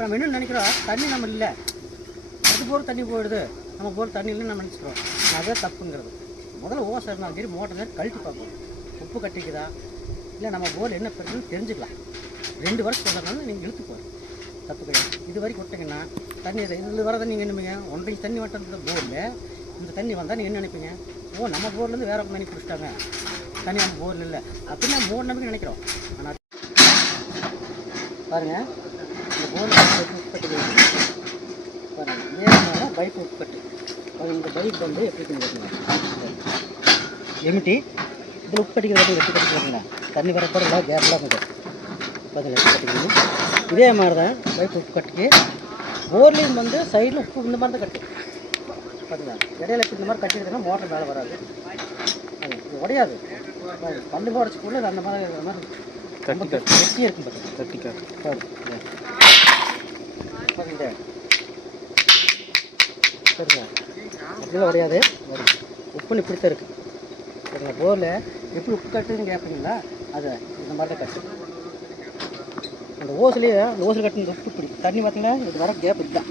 நம்ம என்ன நினைக்கிறோம், தண்ணி நம்ம இல்லை, அது போகிற தண்ணி போயிடுது, நம்ம போகிற தண்ணி இல்லைன்னு நம்ம நினச்சிக்கிறோம். அதே தப்புங்கிறது. முதல்ல ஓசை இருந்தாலும் சரி, மோட்டர் சரி கழட்டி பார்க்கணும். உப்பு கட்டிக்குதா, இல்லை நம்ம போர் என்ன பிரச்சனை தெரிஞ்சுக்கலாம். 2 வருஷம் சொல்கிறனால நீங்கள் இழுத்து போகிறோம், தப்பு கிடையாது. இது வரைக்கும் விட்டிங்கன்னா தண்ணி இதில் வரதை நீங்கள் என்னப்பீங்க, 1.5 தண்ணி வட்டது போரில் இந்த தண்ணி வந்தால் நீங்கள் என்ன நினைப்பீங்க, ஓ நம்ம போர்லேருந்து வேறு தண்ணி குடிச்சிட்டாங்க, தண்ணி நம்ம போரில் இல்லை அப்படின்னு நம்ம போர் நம்பி நினைக்கிறோம். ஆனால் பாருங்கள், இந்த போரில் உப்பு கட்டி பாருங்கள், வேறு பைப் உப்பு கட்டு. இந்த பைப் வந்து எப்படி பார்த்தீங்க எமிட்டி இதில் உப்பு கட்டிக்கிறது எப்படி கட்டி பார்த்தீங்களா, தண்ணி வரப்போ எல்லாம் கேப்லாம் இருக்குது பார்த்தீங்களா கட்டிக்கிறது. இதே மாதிரி தான் பைப் உப்பு கட்டிக்கு போர்லேயும் வந்து சைடில் உப்பு இந்த மாதிரி தான் கட்டு பார்த்தீங்களா. இடையில இந்த மாதிரி கட்டிக்கிட்டோன்னா மோட்டர் மேலே வராது, இது உடையாது. பல்லு உடச்சிக்குள்ள அந்த மாதிரி கெட்டியாக இருக்கும் பார்த்தீங்க, கட்டிக்காது பார்த்தீங்க சரிங்களா. அப்படிலாம் உடையாது, உப்புன்னு இப்படி தான் இருக்குது சரிங்களா. போரில் எப்படி உப்பு கட்டுன்னு கேட்பீங்களா, அதை இந்த மாதிரி தான் கட்டு. அந்த ஓசிலேயே அந்த ஓசில் கட்டுன உப்பு இப்படி தண்ணி பார்த்தீங்கன்னா இது வர கேப் இதுதான்.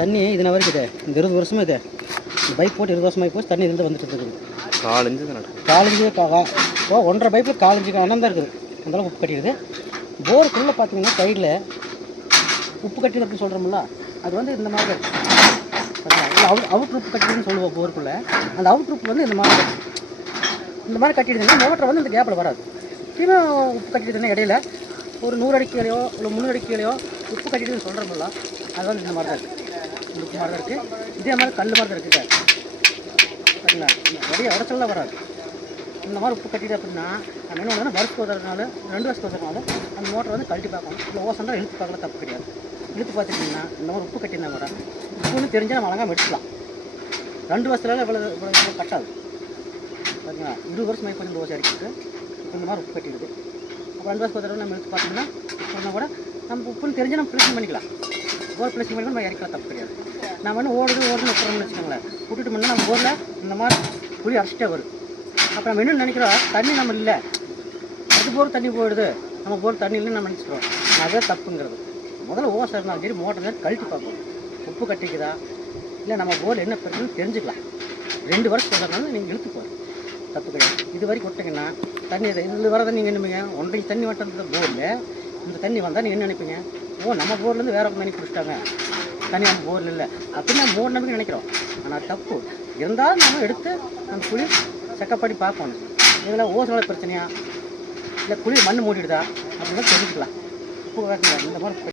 தண்ணி இது நான் வரைக்கும் இது இந்த 20 வருஷமாக இது இந்த பைப் போட்டு 20 வருஷமாக போச்சு. தண்ணி இருந்து வந்துட்டு இருக்குது. காலஞ்சு இப்போ 1.5 பைப்பில் 4-5 அண்ணன் தான் இருக்குது. அந்தளவுக்கு உப்பு கட்டிடுது. போருக்குள்ளே பார்த்தீங்கன்னா சைடில் உப்பு கட்டிடு அப்படின்னு சொல்கிறோம்ல, அது வந்து இந்த மாதிரி இல்லை அவுட் ரூப் கட்டிடுன்னு சொல்லுவோம். போருக்குள்ளே அந்த அவுட் ரூப் வந்து இந்த மாதிரி கட்டிடுதுன்னா மோட்டர் வந்து இந்த கேப்பில் வராது. இன்னும் உப்பு கட்டிடுதுன்னா இடையில ஒரு 100 அடி கீழேயோ இல்லை 300 அடி கீழேயோ உப்பு கட்டிடுன்னு சொல்கிறோம்ல, அது வந்து இந்த மாதிரி தான் இருக்குது. இந்த உப்பு மாதிரி தான் இருக்குது. இதே மாதிரி கல் மாதிரி தான் இருக்குது சரிங்களா. நிறைய உடச்சல்லாம் வராது. இந்த மாதிரி உப்பு கட்டிட்டு அப்படின்னா நம்ம என்ன பண்ணணும், வருஷத்துக்கு வரதுனால 2 வருஷத்துக்கு வரதுனால அந்த மோட்டரை வந்து கழட்டி பார்க்கணும். இல்லை ஓசண்டா இழுத்து பார்க்கலாம், தப்பு கிடையாது. இழுத்து பார்த்துட்டிங்கன்னா இந்த மாதிரி உப்பு கட்டினா கூட உப்புன்னு தெரிஞ்சால் நம்ம அழகாக எடுத்துக்கலாம். 2 வருஷத்துல இவ்வளோ கட்டாது பார்த்தீங்களா. 20 வருஷம் மேலே கொஞ்சம் ஓசை அடிச்சுட்டு இந்த மாதிரி உப்பு கட்டிடுது. அப்புறம் 2 வருஷம் தடவை நம்ம எடுத்து பார்த்தோம்னா உப்புனா கூட நம்ம உப்புன்னு தெரிஞ்சு நம்ம ப்ளஸிங் பண்ணிக்கலாம். போர் ப்ளஸிங் பண்ணி நம்ம இறக்கலாம், தப்பு கிடையாது. நம்ம வந்து ஓடுன்னு விட்டுறோம்னு வச்சுக்கோங்களேன். விட்டுட்டு முன்னா நம்ம போரில் இந்த மாதிரி புளி அரைச்சிட்டே வரும். அப்புறம் நம்ம என்ன நினைக்கிறோம், தண்ணி நம்ம இல்லை, அது போகிற தண்ணி போயிடுது, நம்ம போகிற தண்ணி இல்லைன்னு நம்ம நினச்சிக்கிறோம். அதே தப்புங்கிறது. முதல்ல ஓசை இருந்தாலும் சரி, மோட்டர் சரி கழட்டி பார்க்கணும். உப்பு கட்டிக்குதா, இல்லை நம்ம போர் என்ன பிரச்சனை தெரிஞ்சுக்கலாம். 2 வருஷம் சொல்கிறனால நீங்கள் இழுத்து போகிறோம், தப்பு கிடையாது. இது வரைக்கும் விட்டிங்கன்னா தண்ணி இதில் வரதை நீங்கள் என்னப்பீங்க, 1.5 தண்ணி வட்டது போரில் இந்த தண்ணி வந்தால் நீங்கள் என்ன நினைப்பீங்க, ஓ நம்ம போர்லேருந்து வேறு தண்ணி குடிச்சிட்டாங்க, தண்ணி நம்ம போரில் இல்லை அப்படின்னு நம்ம போர் நம்பி நினைக்கிறோம். ஆனால் தப்பு இருந்தாலும் நம்ம எடுத்து நம்ம குழி செக்கப் பண்ணி பார்க்கணும். இதில் ஓசோட பிரச்சனையா இல்லை குழி மண் மூடிடுதா அப்படின்னு தெரிஞ்சுக்கலாம். உப்பு இந்த மாதிரி